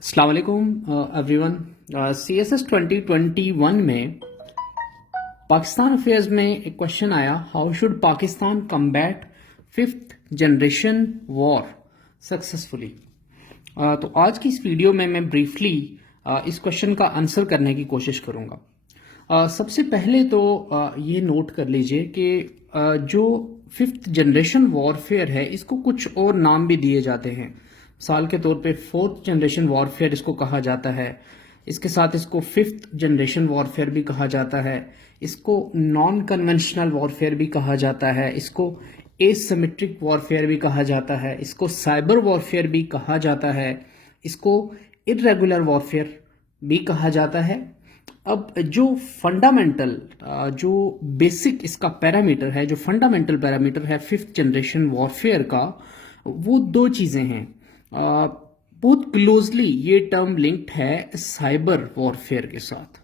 अस्सलाम वालेकुम everyone. CSS 2021 में पाकिस्तान अफेयर्स में एक क्वेश्चन आया, how should Pakistan combat fifth generation war successfully. तो आज की इस वीडियो में मैं ब्रीफली इस क्वेश्चन का आंसर करने की कोशिश करूंगा। सबसे पहले तो ये नोट कर लीजिए कि जो फिफ्थ जनरेशन वॉरफेयर है इसको कुछ और नाम भी दिए जाते हैं। मिसाल के तौर पे फोर्थ जनरेशन वॉरफेयर इसको कहा जाता है, इसके साथ इसको फिफ्थ जनरेशन वॉरफेयर भी कहा जाता है, इसको नॉन कन्वेंशनल वॉरफेयर भी कहा जाता है, इसको एसिमेट्रिक वॉरफेयर भी कहा जाता है, इसको साइबर वॉरफेयर भी कहा जाता है, इसको इरेगुलर वॉरफेयर भी कहा जाता है। अब जो फंडामेंटल जो बेसिक इसका पैरामीटर है, जो फंडामेंटल पैरामीटर है फिफ्थ जनरेशन वॉरफेयर का, वो दो चीजें हैं। बहुत क्लोजली ये टर्म लिंक्ड है साइबर वॉरफेयर के साथ,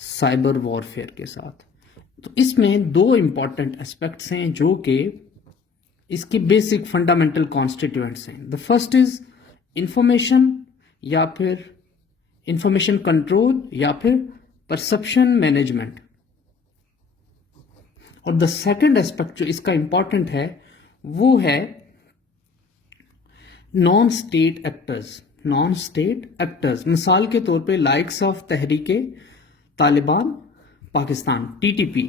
साइबर वॉरफेयर के साथ। तो इसमें दो इंपॉर्टेंट एस्पेक्ट्स हैं जो कि इसके बेसिक फंडामेंटल कॉन्स्टिट्यूएंट्स हैं। द फर्स्ट इज इंफॉर्मेशन या फिर इंफॉर्मेशन कंट्रोल या फिर परसेप्शन मैनेजमेंट, और द सेकंड एस्पेक्ट जो इसका इंपॉर्टेंट है वो है non state actors. Non state actors मिसाल के तौर पे likes of Tehreek-e Taliban Pakistan TTP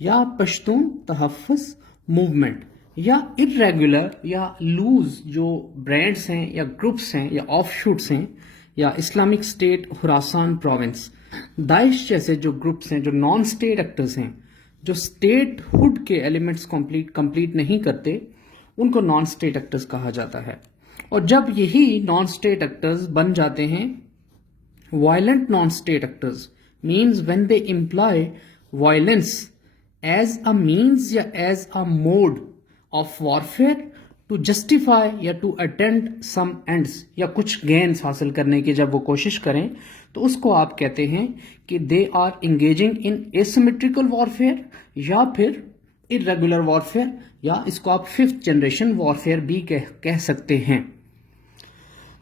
या पश्तून तहफ़्फ़ुज़ मूवमेंट या इरेगुलर या लूज जो ब्रांड्स हैं या ग्रुप्स हैं या ऑफशूट्स हैं या Islamic State Khorasan province, Daesh जैसे जो ग्रुप्स हैं, जो नॉन स्टेट एक्टर्स हैं, जो स्टेट हुड के एलिमेंट्स कंप्लीट नहीं करते, उनको नॉन स्टेट एक्टर्स कहा जाता है। और जब यही नॉन स्टेट एक्टर्स बन जाते हैं violent non state actors, means when they employ violence as a means या as a mode of warfare to justify या टू अटेंड सम एंड्स, या कुछ गेन्स हासिल करने की जब वो कोशिश करें, तो उसको आप कहते हैं कि they are engaging in asymmetrical warfare या फिर इरेगुलर वॉरफेयर, या इसको आप फिफ्थ जनरेशन वॉरफेयर भी कह सकते हैं।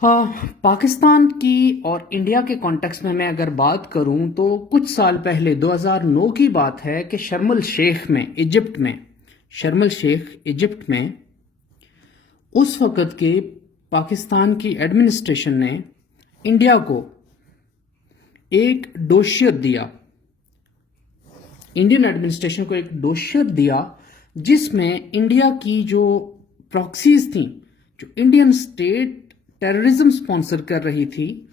पाकिस्तान की और इंडिया के कॉन्टेक्स्ट में मैं अगर बात करूं तो कुछ साल पहले 2009 की बात है कि शर्म अल शेख में, इजिप्ट में उस वक़्त के पाकिस्तान की एडमिनिस्ट्रेशन ने इंडिया को एक डोशियत दिया, इंडियन एडमिनिस्ट्रेशन को एक डोशियत दिया जिसमें इंडिया की जो प्रॉक्सीज थी, जो इंडियन स्टेट टेररिज्म स्पॉन्सर कर रही थी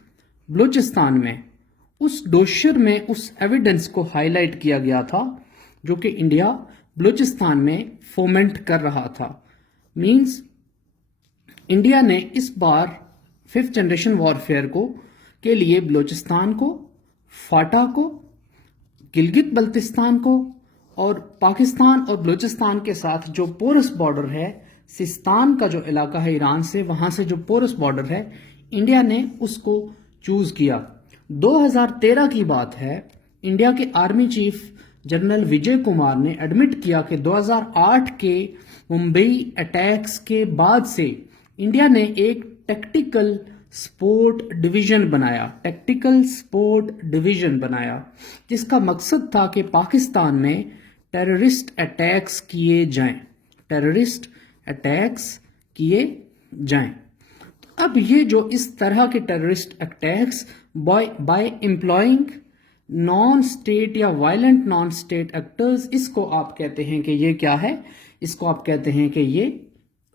बलूचिस्तान में, उस डोशियर में उस एविडेंस को हाईलाइट किया गया था जो कि इंडिया बलूचिस्तान में फोमेंट कर रहा था। मींस इंडिया ने इस बार फिफ्थ जनरेशन वॉरफेयर के लिए बलूचिस्तान को, फाटा को, गिलगित बल्तिस्तान को और पाकिस्तान और बलूचिस्तान के साथ जो पोरस बॉर्डर है, सिस्तान का जो इलाका है ईरान से, वहां से जो पोरस बॉर्डर है, इंडिया ने उसको चूज किया। 2013 की बात है, इंडिया के army chief general Vijay Kumar ने एडमिट किया कि 2008 के मुंबई अटैक्स के बाद से इंडिया ने एक टैक्टिकल स्पोर्ट डिवीजन बनाया, जिसका मकसद था कि पाकिस्तान में टेररिस्ट अटैक्स किए जाएं। तो अब ये जो इस तरह के terrorist attacks by employing non state या वायलेंट नॉन स्टेट एक्टर्स, इसको आप कहते हैं कि ये क्या है? इसको आप कहते हैं कि ये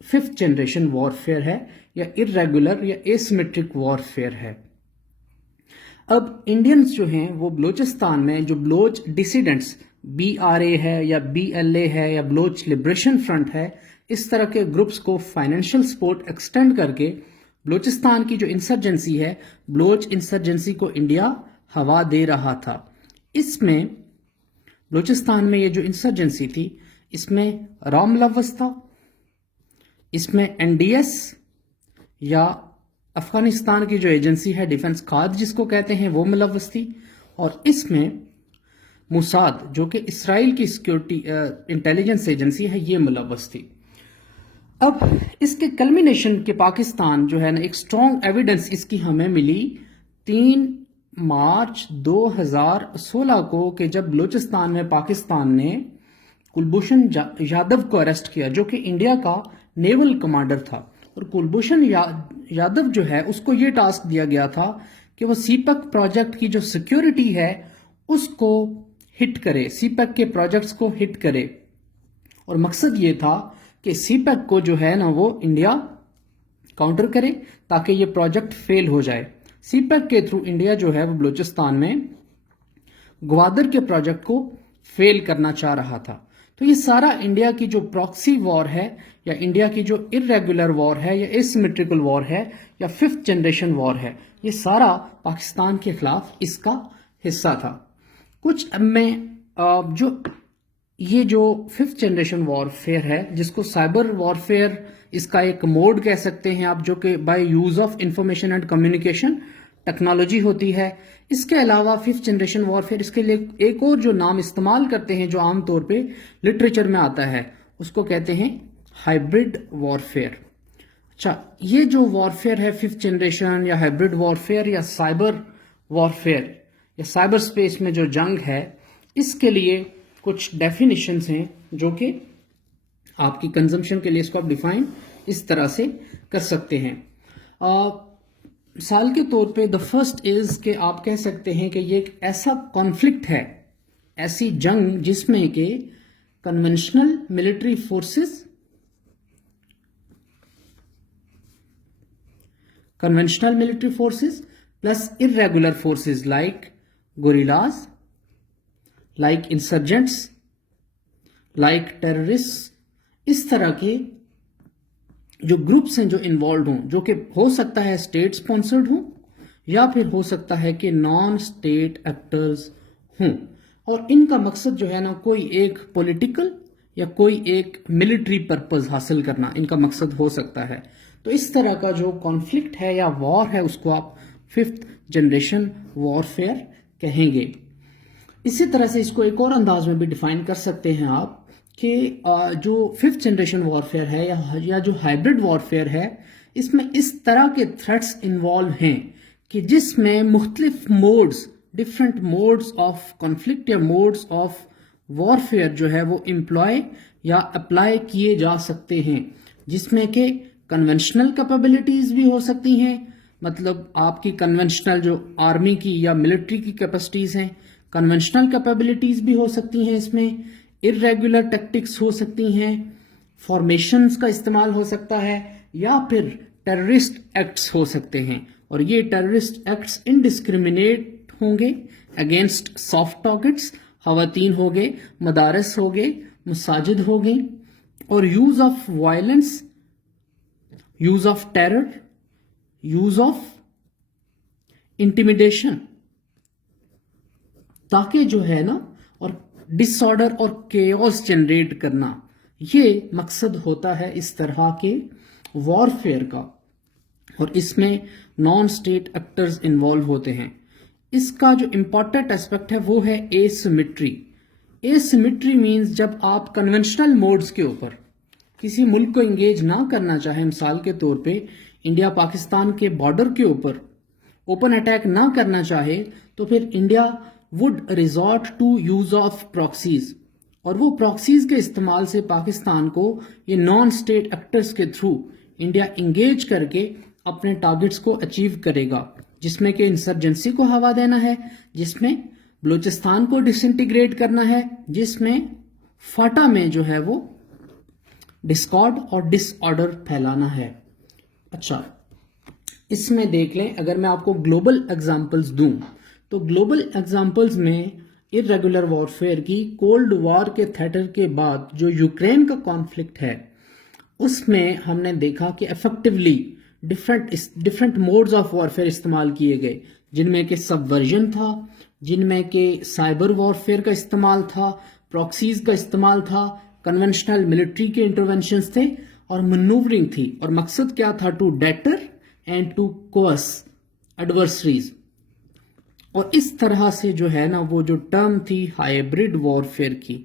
फिफ्थ जनरेशन वॉरफेयर है या इरेगुलर या एसिमेट्रिक वॉरफेयर है। अब इंडियंस जो हैं वो बलूचिस्तान में जो बलोच डिसिडेंट्स BRA है या BLA है या बलोच लिबरेशन फ्रंट है, इस तरह के ग्रुप्स को फाइनेंशियल सपोर्ट एक्सटेंड करके बलूचिस्तान की जो इंसर्जेंसी है, बलोच इंसर्जेंसी को इंडिया हवा दे रहा था। इसमें बलूचिस्तान में ये जो इंसर्जेंसी थी, इसमें रॉ मुलव्वस था, इसमें NDS या अफगानिस्तान की जो एजेंसी है डिफेंस खाद जिसको कहते हैं वो मुलव्वस थी, और इसमें मुसाद जो कि इसराइल की सिक्योरिटी इंटेलिजेंस एजेंसी है, ये मुलव्वस थी। اب اس کے کلمینیشن کے پاکستان جو ہے نا ایک اسٹرانگ ایویڈنس اس کی ہمیں ملی 3 مارچ 2016 کو کہ جب بلوچستان میں پاکستان نے کلبھوشن یادو کو اریسٹ کیا جو کہ انڈیا کا نیول کمانڈر تھا، اور کلبھوشن یادو جو ہے اس کو یہ ٹاسک دیا گیا تھا کہ وہ سی پیک پروجیکٹ کی جو سیکیورٹی ہے اس کو ہٹ کرے، سی پیک کے پروجیکٹس کو ہٹ کرے، اور مقصد یہ تھا کہ سی پیک کو جو ہے نا وہ انڈیا کاؤنٹر کرے تاکہ یہ پروجیکٹ فیل ہو جائے۔ سی پیک کے تھرو انڈیا جو ہے وہ بلوچستان میں گوادر کے پروجیکٹ کو فیل کرنا چاہ رہا تھا۔ تو یہ سارا انڈیا کی جو پراکسی وار ہے یا انڈیا کی جو ارریگولر وار ہے یا اسیمیٹریکل وار ہے یا 5th جنریشن وار ہے، یہ سارا پاکستان کے خلاف اس کا حصہ تھا۔ کچھ میں جو 5th جنریشن وار فیئر ہے جس کو سائبر وار فیئر اس کا ایک موڈ کہہ سکتے ہیں آپ، جو کہ by use of information and communication technology ہوتی ہے۔ اس کے علاوہ 5th جنریشن وار فیئر اس کے لیے ایک اور جو نام استعمال کرتے ہیں جو عام طور پہ لٹریچر میں آتا ہے اس کو کہتے ہیں ہائبرڈ وار فیئر۔ اچھا، یہ جو وار فیئر ہے 5th جنریشن یا ہائبرڈ وار فیئر یا سائبر وار فیئر یا سائبر سپیس میں جو جنگ ہے، اس کے لیے کچھ ڈیفینیشنز ہیں جو کہ آپ کی کنزمپشن کے لیے اس کو آپ ڈیفائن اس طرح سے کر سکتے ہیں۔ مثال کے طور پہ the first is کہ آپ کہہ سکتے ہیں کہ یہ ایک ایسا کانفلکٹ ہے، ایسی جنگ جس میں کہ conventional military forces plus irregular forces like gorillas, like insurgents, like terrorists، اس طرح کے جو گروپس ہیں جو انوالوڈ ہوں، جو کہ ہو سکتا ہے اسٹیٹ اسپانسرڈ ہوں یا پھر ہو سکتا ہے کہ نان اسٹیٹ ایکٹرز ہوں، اور ان کا مقصد جو ہے نا کوئی ایک پولیٹیکل یا کوئی ایک ملٹری پرپز حاصل کرنا ان کا مقصد ہو سکتا ہے۔ تو اس طرح کا جو کانفلکٹ ہے یا وار ہے اس کو آپ 5th جنریشن وار فیئر کہیں گے۔ اسی طرح سے اس کو ایک اور انداز میں بھی ڈیفائن کر سکتے ہیں آپ کہ جو 5th جنریشن وار فیئر ہے یا جو ہائبرڈ وار فیئر ہے، اس میں اس طرح کے تھریٹس انوالو ہیں کہ جس میں مختلف ڈفرینٹ موڈز آف کانفلکٹ یا موڈز آف وار فیئر جو ہے وہ امپلائی یا اپلائی کیے جا سکتے ہیں، جس میں کہ کنونشنل کیپیبلٹیز بھی ہو سکتی ہیں، مطلب آپ کی کنونشنل جو آرمی کی یا ملٹری کی کیپیسٹیز ہیں، کنونشنل کیپیبلٹیز بھی ہو سکتی ہیں، اس میں irregular ٹیکٹکس ہو سکتی ہیں، فارمیشنز کا استعمال ہو سکتا ہے، یا پھر ٹیررسٹ ایکٹس ہو سکتے ہیں، اور یہ ٹیررسٹ ایکٹس انڈسکریمنیٹ ہوں گے اگینسٹ سافٹ ٹارگٹس، خواتین ہو گئے، مدارس ہو گئے، مساجد ہو گئی، اور use of violence, use of terror, use of intimidation, تاکہ جو ہے نا اور ڈس آرڈر اور کیوس جنریٹ کرنا، یہ مقصد ہوتا ہے اس طرح کے وار فیئر کا، اور اس میں نان اسٹیٹ ایکٹرز انوالو ہوتے ہیں۔ اس کا جو امپورٹنٹ اسپیکٹ ہے وہ ہے ایسیمیٹری۔ ایسیمیٹری مینز جب آپ کنونشنل موڈز کے اوپر کسی ملک کو انگیج نہ کرنا چاہیں، مثال کے طور پہ انڈیا پاکستان کے بارڈر کے اوپر اوپن اٹیک نہ کرنا چاہے، تو پھر India would resort to use of proxies, اور وہ پراکسیز کے استعمال سے پاکستان کو یہ نان اسٹیٹ ایکٹرز کے تھرو انڈیا انگیج کر کے اپنے ٹارگٹس کو اچیو کرے گا، جس میں کہ انسرجنسی کو ہوا دینا ہے، جس میں بلوچستان کو ڈس انٹیگریٹ کرنا ہے، جس میں فاٹا میں جو ہے وہ ڈسکارڈ اور ڈس آرڈر پھیلانا ہے۔ اچھا، اس میں دیکھ لیں، اگر میں آپ کو گلوبل ایگزامپلز دوں تو گلوبل ایگزامپلز میں irregular وارفیئر کی کولڈ وار کے تھیٹر کے بعد جو یوکرین کا کانفلکٹ ہے، اس میں ہم نے دیکھا کہ effectively different modes of warfare استعمال کیے گئے، جن میں کہ سبورژن تھا، جن میں کہ سائبر وارفیئر کا استعمال تھا، پراکسیز کا استعمال تھا، کنونشنل ملٹری کے انٹرونشنز تھے، اور منوورنگ تھی، اور مقصد کیا تھا؟ ٹو ڈیٹر اینڈ ٹو کوس ایڈورسریز۔ اور اس طرح سے جو ہے نا وہ جو ٹرم تھی ہائبرڈ وارفیئر کی،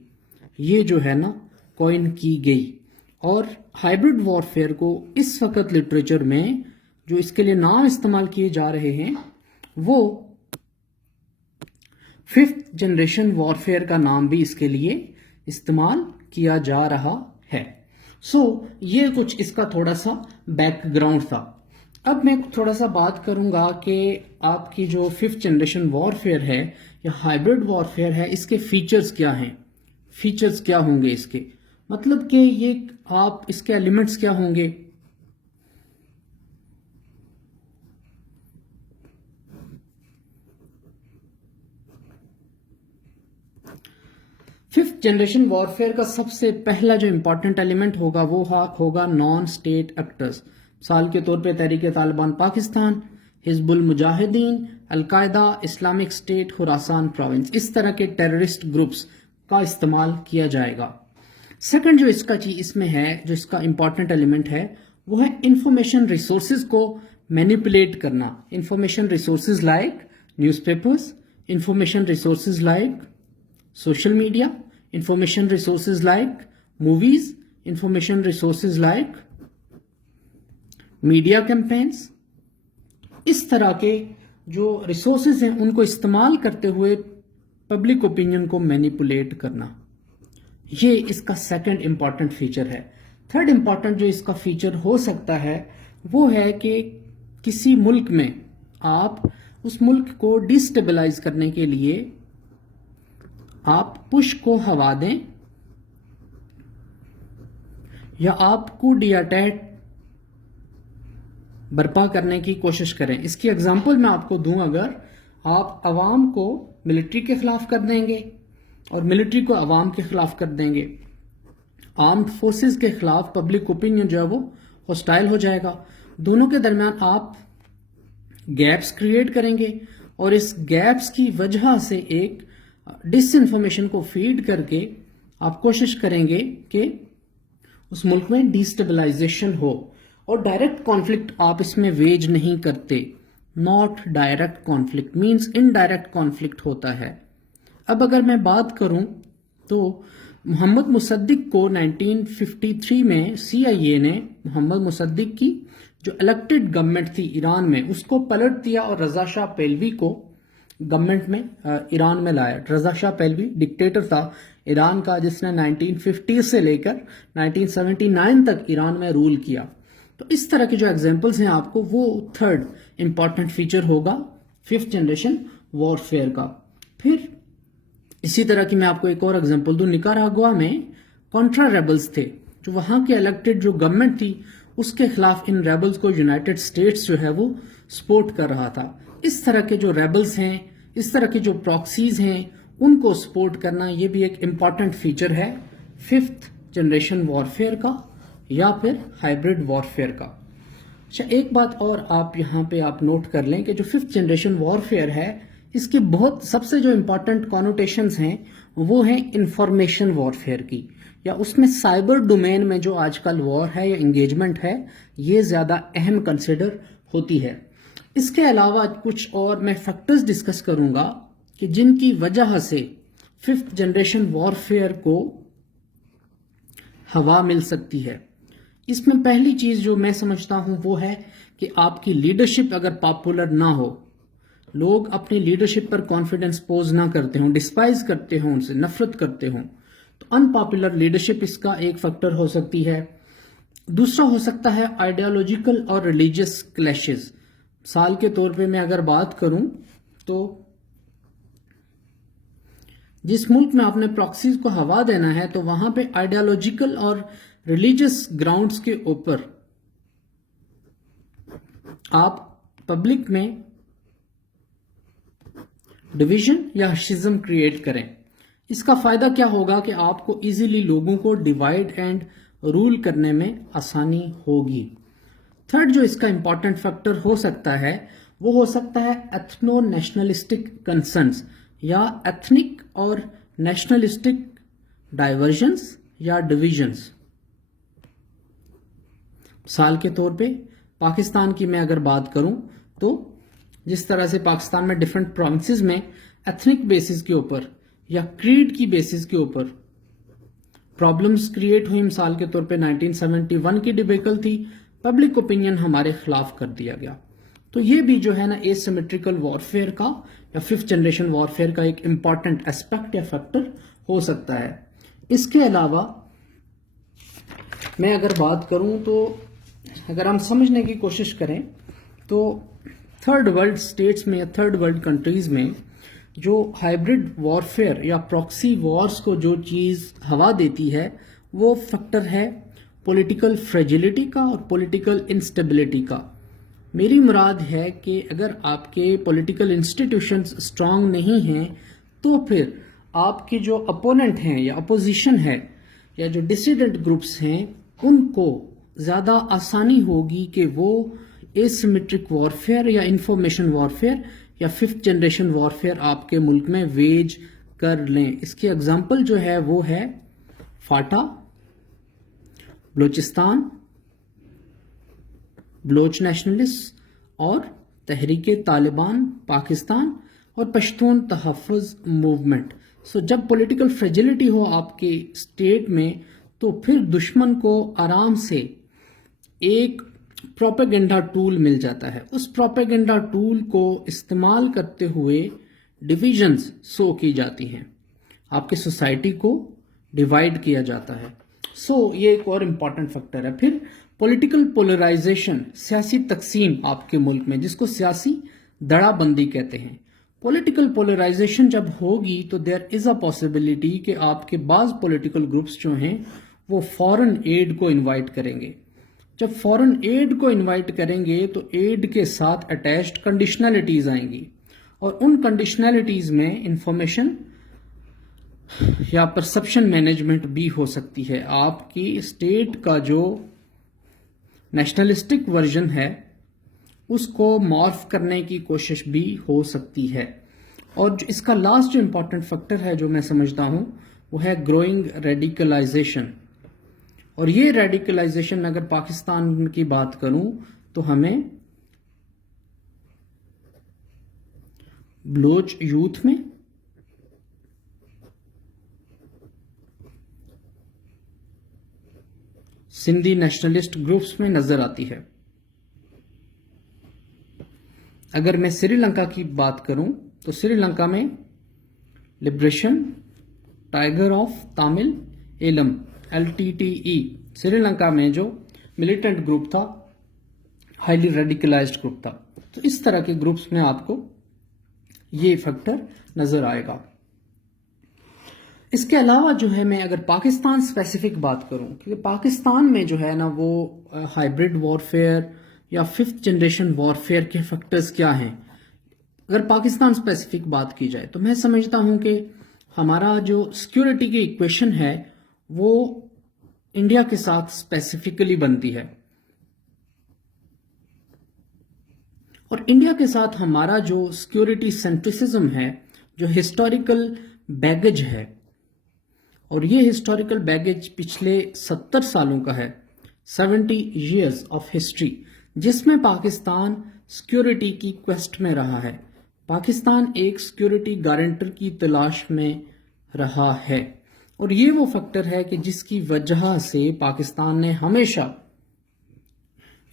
یہ جو ہے نا کوئن کی گئی، اور ہائبرڈ وارفیئر کو اس وقت لٹریچر میں جو اس کے لیے نام استعمال کیے جا رہے ہیں وہ ففتھ جنریشن وارفیئر کا نام بھی اس کے لیے استعمال کیا جا رہا ہے. یہ کچھ اس کا تھوڑا سا بیک گراؤنڈ تھا. اب میں تھوڑا سا بات کروں گا کہ آپ کی جو ففتھ جنریشن وارفیئر ہے یا ہائبرڈ وارفیئر ہے اس کے فیچرز کیا ہیں، فیچرز کیا ہوں گے اس کے، مطلب کہ یہ آپ اس کے ایلیمنٹس کیا ہوں گے. ففتھ جنریشن وارفیئر کا سب سے پہلا جو امپورٹنٹ ایلیمنٹ ہوگا وہ ہوگا نان اسٹیٹ ایکٹرز. مثال کے طور پہ تحریک طالبان پاکستان، حزب المجاہدین، القاعدہ، اسلامک اسٹیٹ، خراسان پروونس، اس طرح کے ٹیررسٹ گروپس کا استعمال کیا جائے گا. سیکنڈ جو اس کا چیز اس میں ہے، جو اس کا امپورٹنٹ ایلیمنٹ ہے وہ ہے انفارمیشن ریسورسز کو مینیپولیٹ کرنا. Information resources like newspapers, information resources like social media, information resources like movies, information resources like media campaigns. اس طرح کے جو ریسورسز ہیں ان کو استعمال کرتے ہوئے پبلک اوپینین کو مینیپولیٹ کرنا، یہ اس کا سیکنڈ امپورٹنٹ فیچر ہے. تھرڈ امپورٹنٹ جو اس کا فیچر ہو سکتا ہے وہ ہے کہ کسی ملک میں آپ اس ملک کو ڈیسٹیبلائز کرنے کے لیے آپ پش کو ہوا دیں یا آپ کو ڈی اٹیک برپا کرنے کی کوشش کریں. اس کی اگزامپل میں آپ کو دوں، اگر آپ عوام کو ملٹری کے خلاف کر دیں گے اور ملٹری کو عوام کے خلاف کر دیں گے، آرمڈ فورسز کے خلاف پبلک اوپینین جو ہے وہ ہوسٹائل ہو جائے گا. دونوں کے درمیان آپ گیپس کریٹ کریں گے اور اس گیپس کی وجہ سے ایک ڈس انفارمیشن کو فیڈ کر کے آپ کوشش کریں گے کہ اس ملک میں ڈیسٹیبلائزیشن ہو. اور ڈائریکٹ کانفلکٹ آپ اس میں ویج نہیں کرتے. Not direct conflict means indirect conflict ہوتا ہے. اب اگر میں بات کروں تو محمد مصدق کو 1953 میں CIA نے محمد مصدق کی جو الیکٹڈ گورنمنٹ تھی ایران میں اس کو پلٹ دیا اور رضا شاہ پہلوی کو گورنمنٹ میں ایران میں لایا. رضا شاہ پہلوی ڈکٹیٹر تھا ایران کا جس نے 1950 سے لے کر 1979 تک ایران میں رول کیا. تو اس طرح کے جو ایگزامپلز ہیں آپ کو وہ تھرڈ امپورٹنٹ فیچر ہوگا ففتھ جنریشن وارفیئر کا. پھر اسی طرح کی میں آپ کو ایک اور ایگزامپل دوں. نکاراگوا میں کانٹرا ریبلز تھے جو وہاں کے الیکٹڈ جو گورنمنٹ تھی اس کے خلاف ان ریبلز کو یونائٹڈ اسٹیٹس جو ہے وہ سپورٹ کر رہا تھا. اس طرح کے جو ریبلز ہیں، اس طرح کے جو پراکسیز ہیں ان کو سپورٹ کرنا، یہ بھی ایک امپورٹنٹ فیچر ہے ففتھ جنریشن وارفیئر کا یا پھر ہائبرڈ وارفیئر کا. اچھا، ایک بات اور آپ یہاں پہ آپ نوٹ کر لیں کہ جو ففتھ جنریشن وارفیئر ہے اس کے بہت سب سے جو امپورٹنٹ کانوٹیشنز ہیں وہ ہیں انفارمیشن وارفیئر کی، یا اس میں سائبر ڈومین میں جو آج کل وار ہے یا انگیجمنٹ ہے یہ زیادہ اہم کنسیڈر ہوتی ہے. اس کے علاوہ کچھ اور میں فیکٹرز ڈسکس کروں گا کہ جن کی وجہ سے ففتھ جنریشن وارفیئر کو ہوا مل سکتی ہے. اس میں پہلی چیز جو میں سمجھتا ہوں وہ ہے کہ آپ کی لیڈرشپ اگر پاپولر نہ ہو، لوگ اپنی لیڈرشپ پر کانفیڈنس پوز نہ کرتے ہوں، ڈسپائز کرتے ہوں، ان سے نفرت کرتے ہوں، تو ان پاپولر لیڈرشپ اس کا ایک فیکٹر ہو سکتی ہے. دوسرا ہو سکتا ہے آئیڈیالوجیکل اور ریلیجیس کلیشز. مثال کے طور پہ میں اگر بات کروں تو جس ملک میں آپ نے پراکسیز کو ہوا دینا ہے تو وہاں پہ آئیڈیالوجیکل اور ریلیجیس گراؤنڈز کے اوپر آپ پبلک میں ڈویژن یا شزم کریٹ کریں. اس کا فائدہ کیا ہوگا کہ آپ کو ایزیلی لوگوں کو ڈیوائڈ اینڈ رول کرنے میں آسانی ہوگی. تھرڈ جو اس کا امپورٹنٹ فیکٹر ہو سکتا ہے وہ ہو سکتا ہے ایتھنو نیشنلسٹک کنسرنز یا ایتھنک اور نیشنلسٹک ڈائیورژنز یا ڈویژنز. مثال کے طور پہ پاکستان کی میں اگر بات کروں تو جس طرح سے پاکستان میں ڈیفرنٹ پروونسز میں ایتھنک بیسس کے اوپر یا کریڈ کی بیسس کے اوپر प्रॉब्लम्स क्रिएट हुई, मिसाल के तौर पे 1971 की डिबेकल थी, पब्लिक ओपिनियन हमारे खिलाफ कर दिया गया। तो ये भी जो है ना एसिमेट्रिकल वॉरफेयर का या फिफ्थ जनरेशन वॉरफेयर का एक इंपॉर्टेंट एस्पेक्ट या फैक्टर हो सकता है। इसके अलावा मैं अगर बात करूं तो अगर हम समझने की कोशिश करें तो थर्ड वर्ल्ड स्टेट्स में या थर्ड वर्ल्ड कंट्रीज में जो हाइब्रिड वॉरफेयर या प्रॉक्सी वॉर्स को जो चीज़ हवा देती है वो फैक्टर है पॉलिटिकल फ्रेजिलिटी का और पॉलिटिकल इंस्टेबिलिटी का। मेरी मुराद है कि अगर आपके पॉलिटिकल इंस्टीट्यूशंस स्ट्रांग नहीं हैं तो फिर आपके जो अपोनेंट हैं या अपोजिशन है या जो डिसिडेंट ग्रुप्स हैं उनको ज़्यादा आसानी होगी कि वो एसिमेट्रिक वॉरफेयर या इंफॉर्मेशन वॉरफेयर या फिफ्थ जनरेशन वॉरफेयर आपके मुल्क में वेज कर लें। इसकी एग्जांपल जो है वो है फाटा, बलूचिस्तान, बलोच नेशनलिस्ट और तहरीक तालिबान पाकिस्तान और पश्तून तहफ़्फ़ुज़ मूवमेंट। सो जब पॉलिटिकल फ्रेजिलिटी हो आपके स्टेट में तो फिर दुश्मन को आराम से एक प्रोपेगेंडा टूल मिल जाता है। उस प्रोपेगेंडा टूल को इस्तेमाल करते हुए डिविजन्स सो की जाती हैं, आपके सोसाइटी को डिवाइड किया जाता है। ये एक और इम्पॉर्टेंट फैक्टर है। फिर पॉलिटिकल पोलराइजेशन, सियासी तकसीम आपके मुल्क में, जिसको सियासी दड़ाबंदी कहते हैं। पॉलिटिकल पोलराइजेशन जब होगी तो देयर इज़ अ पॉसिबिलिटी कि आपके बाज़ पॉलिटिकल ग्रुप्स जो हैं वो फॉरेन एड को इनवाइट करेंगे। जब फॉरेन एड को इनवाइट करेंगे तो एड के साथ अटैच्ड कंडीशनलिटीज़ आएंगी और उन कंडीशनलिटीज़ में इंफॉर्मेशन या परसेप्शन मैनेजमेंट भी हो सकती है। आपकी स्टेट का जो नेशनलिस्टिक वर्जन है उसको मॉर्फ करने की कोशिश भी हो सकती है। और इसका लास्ट जो इम्पॉर्टेंट फैक्टर है जो मैं समझता हूं वो है ग्रोइंग रेडिकलाइजेशन। और ये रेडिकलाइजेशन अगर पाकिस्तान की बात करूं तो हमें बलोच यूथ में, सिंधी नेशनलिस्ट ग्रुप्स में नजर आती है। अगर मैं श्रीलंका की बात करूं तो श्रीलंका में Liberation Tiger of Tamil Eelam LTTE Sri Lanka में जो मिलिटेंट ग्रुप था, हाईली रेडिकलाइज्ड ग्रुप था। तो इस तरह के ग्रुप्स में आपको ये फैक्टर नजर आएगा। इसके अलावा जो है मैं अगर पाकिस्तान स्पेसिफिक बात करूं, क्योंकि पाकिस्तान में जो है ना वो हाइब्रिड वॉरफेयर या फिफ्थ जनरेशन वॉरफेयर के फैक्टर्स क्या हैं, अगर पाकिस्तान स्पेसिफिक बात की जाए तो मैं समझता हूं कि हमारा जो सिक्योरिटी की इक्वेशन है वो इंडिया के साथ स्पेसिफिकली बनती है। और इंडिया के साथ हमारा जो सिक्योरिटी सेंट्रिसिज्म है, जो हिस्टोरिकल बैगेज है, और ये हिस्टोरिकल बैगेज पिछले 70 सालों का है, 70 years ऑफ हिस्ट्री, जिसमें पाकिस्तान सिक्योरिटी की क्वेस्ट में रहा है। पाकिस्तान एक सिक्योरिटी गारंटर की तलाश में रहा है और ये वो फैक्टर है कि जिसकी वजह से पाकिस्तान ने हमेशा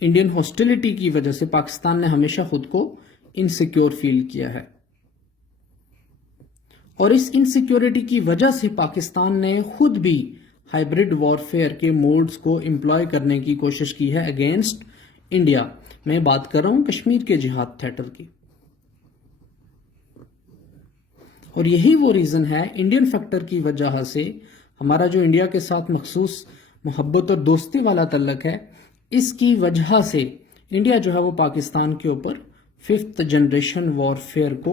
इंडियन हॉस्टिलिटी की वजह से पाकिस्तान ने हमेशा खुद को इनसिक्योर फील किया है। और इस इनसिक्योरिटी की वजह से पाकिस्तान ने खुद भी हाइब्रिड वॉरफेयर के मोड्स को एम्प्लॉय करने की कोशिश की है अगेंस्ट इंडिया। मैं बात कर रहा हूं कश्मीर के जिहाद थिएटर की। और यही वो रीजन है, इंडियन फैक्टर की वजह से हमारा जो इंडिया के साथ मखसूस मोहब्बत और दोस्ती वाला तल्लक है, इसकी वजह से इंडिया जो है वो पाकिस्तान के ऊपर फिफ्थ जनरेशन वॉरफेयर को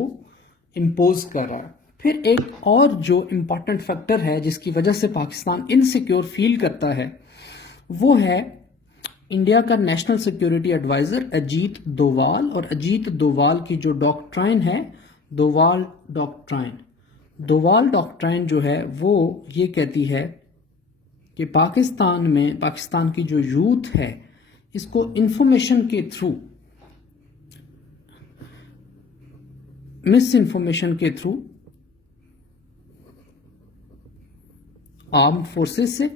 इम्पोज कर रहा है। फिर एक और जो इम्पॉर्टेंट फैक्टर है जिसकी वजह से पाकिस्तान इनसिक्योर फील करता है वो है इंडिया का national security adviser Ajit Doval. और अजीत डोवाल की जो डॉक्ट्राइन है, डोवाल डॉक्ट्राइन जो है वो ये कहती है कि पाकिस्तान की जो यूथ है इसको इंफॉर्मेशन के थ्रू, मिस इंफॉर्मेशन के थ्रू आर्म फोर्सेस से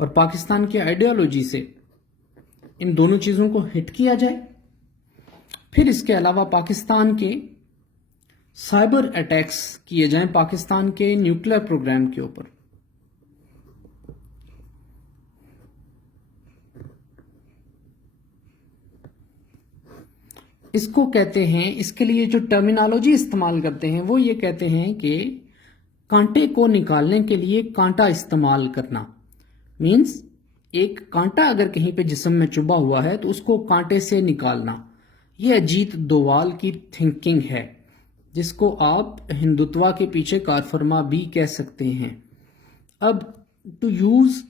और पाकिस्तान की आइडियोलॉजी से इन दोनों चीजों को हिट किया जाए। फिर इसके अलावा पाकिस्तान के साइबर अटैक्स किए जाएं पाकिस्तान के न्यूक्लियर प्रोग्राम के ऊपर। इसको कहते हैं, इसके लिए जो टर्मिनोलॉजी इस्तेमाल करते हैं वो ये कहते हैं कि कांटे को निकालने के लिए कांटा इस्तेमाल करना। मीन्स एक कांटा अगर कहीं पे जिस्म में चुभा हुआ है तो उसको कांटे से निकालना। ये अजीत डोवाल की थिंकिंग है, जिसको आप हिंदुत्वा के पीछे कारफरमा भी कह सकते हैं। अब टू यूज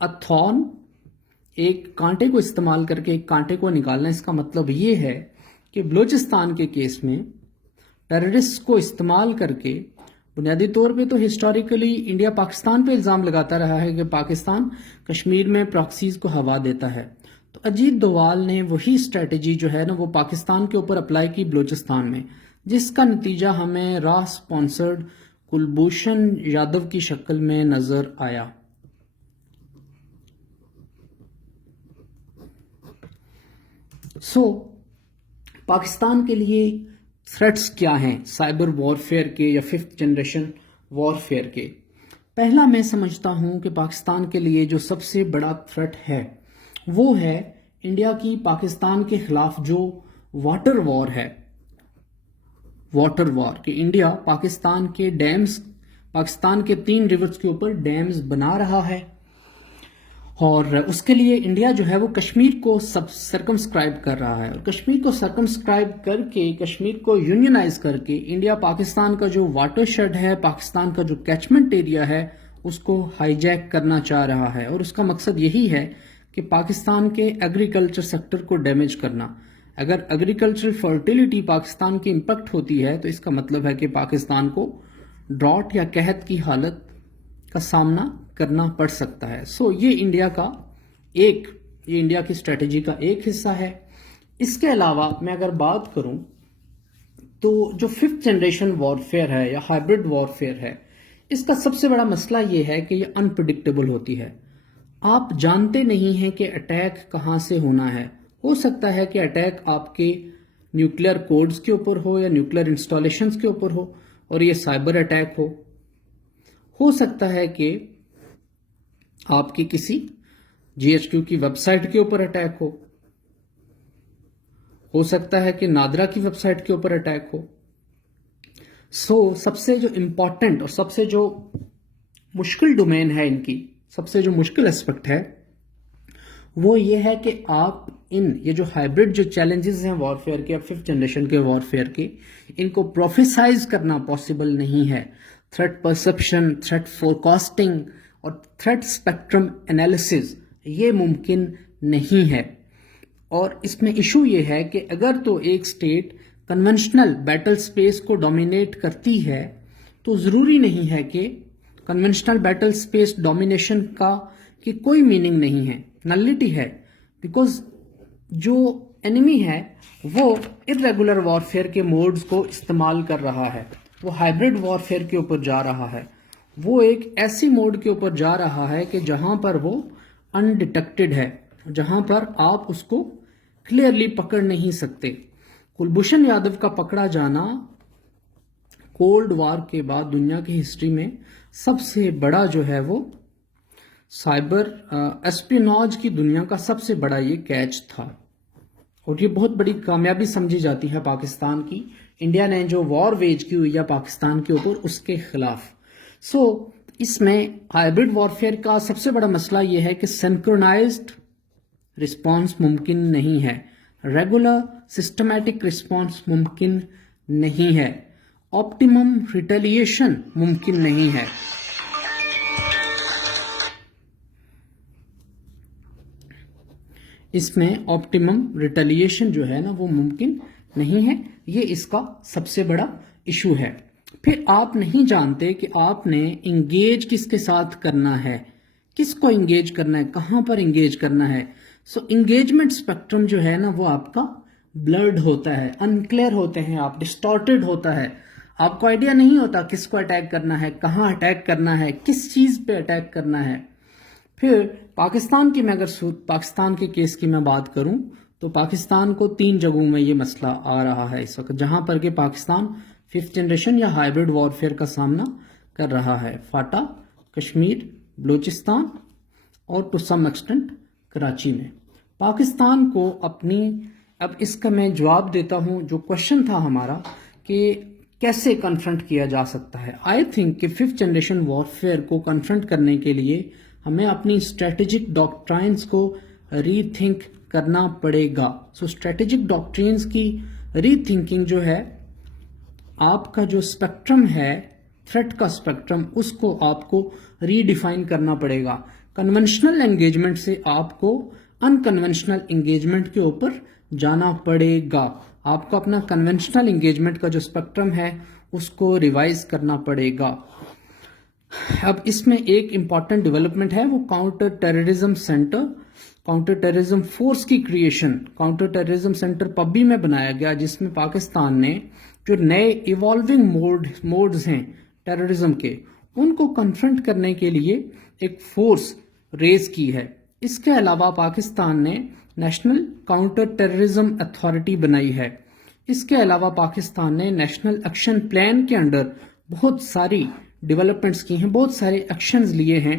अ थॉर्न, एक कांटे को इस्तेमाल करके एक कांटे को निकालना, इसका मतलब ये है कि बलूचिस्तान के केस में टेररिस्ट को इस्तेमाल करके बुनियादी तौर पे तो हिस्टोरिकली इंडिया पाकिस्तान पे इल्ज़ाम लगाता रहा है कि पाकिस्तान कश्मीर में प्रॉक्सीज को हवा देता है। तो अजीत डोवाल ने वही स्ट्रेटजी जो है ना वो पाकिस्तान के ऊपर अप्लाई की बलूचिस्तान में, जिसका नतीजा हमें राह स्पॉन्सर्ड कुलभूषण यादव की शक्ल में नजर आया। पाकिस्तान के लिए थ्रेट्स क्या हैं साइबर वॉरफेयर के या फिफ्थ जनरेशन वॉरफेयर के। पहला मैं समझता हूं कि पाकिस्तान के लिए जो सबसे बड़ा थ्रेट है वो है इंडिया की पाकिस्तान के खिलाफ जो वाटर वॉर है। वाटर वॉर कि इंडिया पाकिस्तान के डैम्स, पाकिस्तान के 3 रिवर्स के ऊपर डैम्स बना रहा है और उसके लिए इंडिया जो है वो कश्मीर को सब सर्कमस्क्राइब कर रहा है। और कश्मीर को सर्कमस्क्राइब करके, कश्मीर को यूनियनाइज करके इंडिया पाकिस्तान का जो वाटरशेड है, पाकिस्तान का जो कैचमेंट एरिया है, उसको हाईजैक करना चाह रहा है। और उसका मकसद यही है कि पाकिस्तान के एग्रीकल्चर सेक्टर को डैमेज करना। अगर एग्रीकल्चरल फर्टिलिटी पाकिस्तान की इंपैक्ट होती है तो इसका मतलब है कि पाकिस्तान को ड्रॉट या कहत की हालत का सामना करना पड़ सकता है। ये इंडिया की स्ट्रेटेजी का एक हिस्सा है। इसके अलावा मैं अगर बात करूं तो जो फिफ्थ जनरेशन वॉरफेयर है या हाइब्रिड वॉरफेयर है, इसका सबसे बड़ा मसला ये है कि ये अनप्रिडिक्टेबल होती है। आप जानते नहीं हैं कि अटैक कहां से होना है। हो सकता है कि अटैक आपके न्यूक्लियर कोड्स के ऊपर हो या न्यूक्लियर इंस्टॉलेशंस के ऊपर हो और ये साइबर अटैक हो सकता है कि आपकी किसी जीएचक्यू की वेबसाइट के ऊपर अटैक हो सकता है कि नादरा की वेबसाइट के ऊपर अटैक हो। सबसे जो इंपॉर्टेंट और सबसे जो मुश्किल डोमेन है इनकी, सबसे जो मुश्किल एस्पेक्ट है वो ये है कि आप ये जो हाइब्रिड जो चैलेंजेस हैं वॉरफेयर के, फिफ्थ जनरेशन के वॉरफेयर के, इनको प्रोफेसाइज करना पॉसिबल नहीं है। थ्रेट परसेप्शन, थ्रेट फोरकास्टिंग और थ्रेट स्पेक्ट्रम एनालिसिस ये मुमकिन नहीं है। और इसमें इशू ये है कि अगर तो एक स्टेट कन्वेंशनल बैटल स्पेस को डोमिनेट करती है तो ज़रूरी नहीं है कि कन्वेंशनल बैटल स्पेस डोमिनेशन की कोई मीनिंग नहीं है, नलिटी है। बिकॉज जो एनिमी है वो इरेगुलर वॉरफेयर के मोड्स को इस्तेमाल कर रहा है, वो हाइब्रिड वॉरफेयर के ऊपर जा रहा है, वो एक ऐसी मोड के ऊपर जा रहा है कि जहां पर वो अनडिटेक्टेड है, जहां पर आप उसको क्लियरली पकड़ नहीं सकते। कुलभूषण यादव का पकड़ा जाना कोल्ड वॉर के बाद दुनिया की हिस्ट्री में सबसे बड़ा जो है वो साइबर एस्पियोनाज की दुनिया का सबसे बड़ा ये कैच था और ये बहुत बड़ी कामयाबी समझी जाती है पाकिस्तान की। इंडिया ने जो वॉर वेज की हुई है पाकिस्तान के ऊपर उसके खिलाफ। इसमें हाइब्रिड वॉरफेयर का सबसे बड़ा मसला ये है कि सिंक्रोनाइज्ड रिस्पांस मुमकिन नहीं है, रेगुलर सिस्टमैटिक रिस्पांस मुमकिन नहीं है, ऑप्टिमम रिटेलिएशन मुमकिन नहीं है। इसमें ऑप्टिमम रिटेलिएशन जो है ना वो मुमकिन नहीं है, ये इसका सबसे बड़ा इशू है। फिर आप नहीं जानते कि आपने इंगेज किसके साथ करना है, किसको इंगेज करना है, कहां पर इंगेज करना है। इंगेजमेंट स्पेक्ट्रम जो है ना वो आपका ब्लर्ड होता है, अनक्लियर होते हैं आप, डिस्टॉर्टेड होता है। आपको आइडिया नहीं होता किस को अटैक करना है, कहाँ अटैक करना है, किस चीज़ पे अटैक करना है। फिर पाकिस्तान की मैं अगर पाकिस्तान के केस की मैं बात करूं तो पाकिस्तान को 3 जगहों में ये मसला आ रहा है इस वक्त, जहां पर कि पाकिस्तान 5th जनरेशन या हाइब्रिड वॉरफेयर का सामना कर रहा है। फाटा, कश्मीर, बलूचिस्तान और टू सम एक्सटेंट कराची में। पाकिस्तान को अपनी, अब इसका मैं जवाब देता हूं, जो क्वेश्चन था हमारा कि कैसे कन्फ्रंट किया जा सकता है। आई थिंक कि 5th जनरेशन वॉरफेयर को कन्फ्रंट करने के लिए हमें अपनी स्ट्रेटेजिक डॉक्ट्राइन्स को रीथिंक करना पड़ेगा। सो स्ट्रेटेजिक डॉक्ट्रिन्स की रीथिंकिंग जो है, आपका जो स्पेक्ट्रम है, थ्रेट का स्पेक्ट्रम, उसको आपको रीडिफाइन करना पड़ेगा। कन्वेंशनल एंगेजमेंट से आपको अनकन्वेंशनल एंगेजमेंट के ऊपर जाना पड़ेगा। आपको अपना कन्वेंशनल एंगेजमेंट का जो स्पेक्ट्रम है उसको रिवाइज करना पड़ेगा। अब इसमें एक इंपॉर्टेंट डेवलपमेंट है, वो counter terrorism centre, counter terrorism force की क्रिएशन। काउंटर टेररिज्म सेंटर पब्बी में बनाया गया, जिसमें पाकिस्तान ने जो नए इवॉल्विंग मोड्स हैं टेररिज्म के, उनको कन्फ्रंट करने के लिए एक फोर्स रेज की है। इसके अलावा पाकिस्तान ने नेशनल काउंटर टेररिज्म अथॉरिटी बनाई है। इसके अलावा पाकिस्तान ने नेशनल एक्शन प्लान के अंडर बहुत सारी डेवलपमेंट्स की हैं, बहुत सारे एक्शंस लिए हैं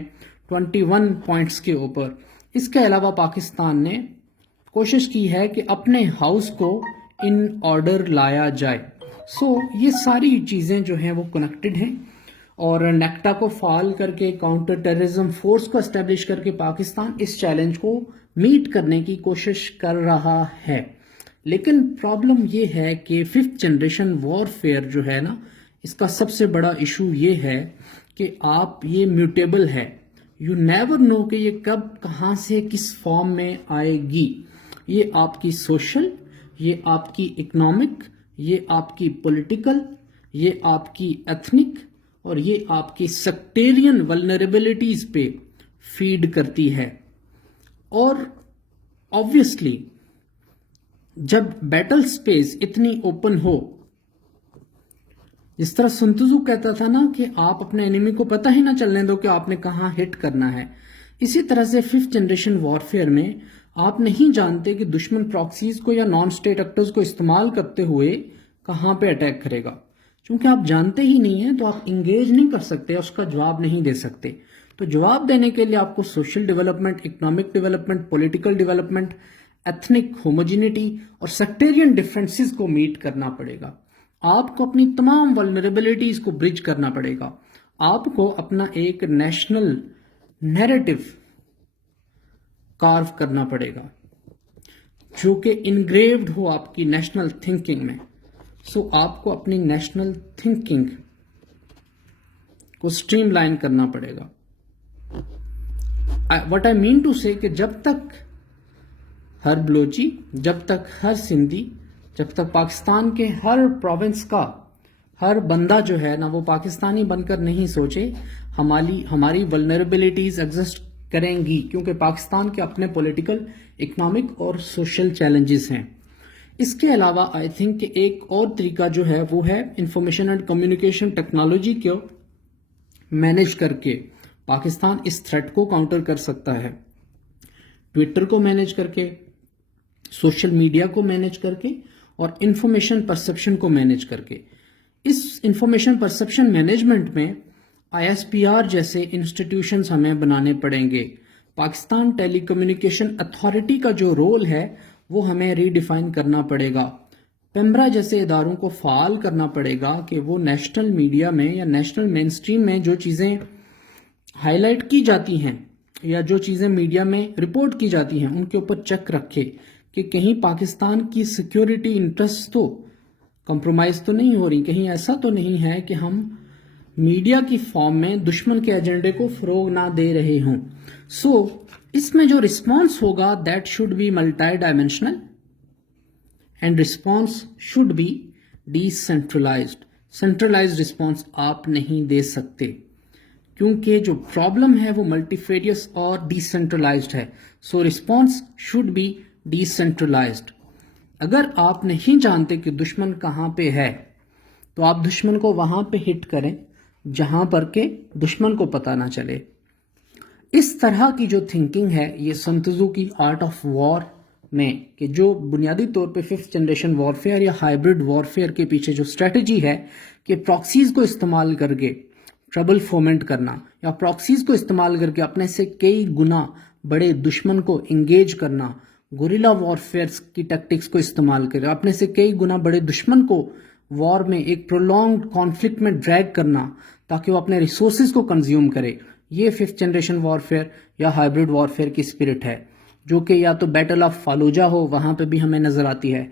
21 पॉइंट्स के ऊपर। इसके अलावा पाकिस्तान ने कोशिश की है कि अपने हाउस को इन ऑर्डर लाया जाए। सो ये सारी चीज़ें जो हैं वो कनेक्टेड हैं, और नेक्टा को फाल करके, काउंटर टेररिज्म फोर्स को एस्टेब्लिश करके पाकिस्तान इस चैलेंज को मीट करने की कोशिश कर रहा है। लेकिन प्रॉब्लम ये है कि 5th जनरेशन वॉरफेयर जो है ना, इसका सबसे बड़ा इशू ये है कि ये म्यूटेबल है। यू नेवर नो कि ये कब, कहाँ से, किस फॉर्म में आएगी। ये आपकी सोशल, ये आपकी इकोनॉमिक, ये आपकी पॉलिटिकल, ये आपकी एथनिक और ये आपकी सेक्टेरियन वल्नरेबिलिटीज पे फीड करती है। और ऑब्वियसली जब बैटल स्पेस इतनी ओपन हो, जिस तरह sun tzu कहता था ना कि आप अपने एनिमी को पता ही ना चलने दो कि आपने कहाँ हिट करना है, इसी तरह से 5th जनरेशन वॉरफेयर में आप नहीं जानते कि दुश्मन प्रॉक्सीज को या नॉन स्टेट एक्टर्स को इस्तेमाल करते हुए कहाँ पे अटैक करेगा। क्योंकि आप जानते ही नहीं है तो आप इंगेज नहीं कर सकते, उसका जवाब नहीं दे सकते। तो जवाब देने के लिए आपको social development, economic development, political development, ethnic homogeneity और सेक्टेरियन डिफरेंसेस को मीट करना पड़ेगा। आपको अपनी तमाम वल्नरेबिलिटीज को ब्रिज करना पड़ेगा। आपको अपना एक नेशनल नैरेटिव कार्व करना पड़ेगा जो कि इनग्रेव्ड हो आपकी नेशनल थिंकिंग में। सो आपको अपनी नेशनल थिंकिंग को स्ट्रीमलाइन करना पड़ेगा। व्हाट आई मीन टू से कि जब तक हर बलोची, जब तक हर सिंधी, जब तक पाकिस्तान के हर प्रोविंस का हर बंदा जो है ना वो पाकिस्तानी बनकर नहीं सोचे, हमारी वल्नरेबिलिटीज एग्जिस्ट करेंगी, क्योंकि पाकिस्तान के अपने पॉलिटिकल, इकोनॉमिक और सोशल चैलेंजेस हैं। इसके अलावा आई थिंक कि एक और तरीका जो है वो है इंफॉर्मेशन एंड कम्युनिकेशन टेक्नोलॉजी को मैनेज करके पाकिस्तान इस थ्रेट को काउंटर कर सकता है। ट्विटर को मैनेज करके, सोशल मीडिया को मैनेज करके और इंफॉर्मेशन परसेप्शन को मैनेज करके। इस इंफॉर्मेशन परसेप्शन मैनेजमेंट में ISPR जैसे इंस्टीट्यूशंस हमें बनाने पड़ेंगे। पाकिस्तान टेलीकम्युनिकेशन अथॉरिटी का जो रोल है वो हमें रीडिफाइन करना पड़ेगा। पेम्ब्रा जैसे इदारों को फाल करना पड़ेगा कि वो नेशनल मीडिया में या नेशनल मेन स्ट्रीम में जो चीज़ें हाईलाइट की जाती हैं या जो चीज़ें मीडिया में रिपोर्ट की जाती हैं उनके ऊपर चेक रखे कि कहीं पाकिस्तान की सिक्योरिटी इंटरेस्ट तो कंप्रोमाइज तो नहीं हो रही, कहीं ऐसा तो नहीं है कि हम मीडिया की फॉर्म में दुश्मन के एजेंडे को फरोग ना दे रहे हों। सो इसमें जो रिस्पॉन्स होगा that should be multidimensional and response should be decentralised. Centralised response आप नहीं दे सकते क्योंकि जो प्रॉब्लम है वो मल्टीफेरियस और डिसेंट्रलाइज्ड है। सो रिस्पॉन्स शुड बी डिसेंट्रलाइज्ड। अगर आप नहीं जानते कि दुश्मन कहाँ पे है تو آپ دشمن کو وہاں پہ ہٹ کریں جہاں پر کہ دشمن کو پتہ نہ چلے. اس طرح کی جو تھنکنگ ہے یہ سنتزو کی آرٹ آف وار میں کہ جو بنیادی طور پہ 5th جنریشن وارفیئر یا ہائبرڈ وارفیئر کے پیچھے جو اسٹریٹجی ہے کہ پراکسیز کو استعمال کر کے ٹربل فومنٹ کرنا یا پراکسیز کو استعمال کر کے اپنے سے کئی گنا بڑے دشمن کو انگیج کرنا، گوریلا وارفیئرس کی ٹیکٹکس کو استعمال کر اپنے سے کئی گنا بڑے دشمن کو وار میں ایک پرولونگڈ کانفلکٹ میں ڈریگ کرنا تاکہ وہ اپنے ریسورسز کو کنزیوم کرے، یہ 5th جنریشن وارفیئر یا ہائبرڈ وارفیئر کی اسپرٹ ہے، جو کہ یا تو بیٹل آف فالوجہ ہو وہاں پہ بھی ہمیں نظر آتی ہے،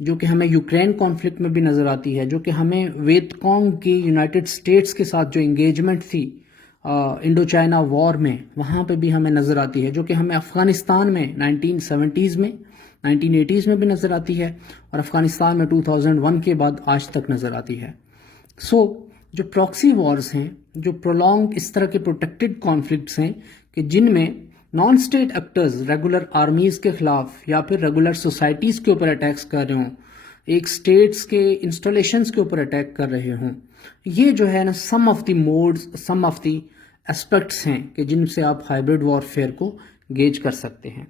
جو کہ ہمیں یوکرین کانفلکٹ میں بھی نظر آتی ہے، جو کہ ہمیں ویتکانگ کی یونائٹڈ اسٹیٹس کے ساتھ جو انگیجمنٹ تھی انڈو چائنا وار میں وہاں پہ بھی ہمیں نظر آتی ہے، جو کہ ہمیں افغانستان میں 1970s میں 1980s میں بھی نظر آتی ہے اور افغانستان میں 2001 کے بعد آج تک نظر آتی ہے. جو پراکسی وارز ہیں، جو پرولونگ اس طرح کے پروٹیکٹڈ کانفلکٹس ہیں کہ جن میں naan state actors regular armies کے خلاف یا پھر ریگولر سوسائٹیز کے اوپر اٹیکس کر رہے ہوں، ایک اسٹیٹس کے انسٹالیشنز کے اوپر اٹیک کر رہے ہوں، یہ جو ہے نا some of the modes, some of the aspects ہیں کہ جن سے آپ ہائبرڈ وارفیئر کو گیج کر سکتے ہیں.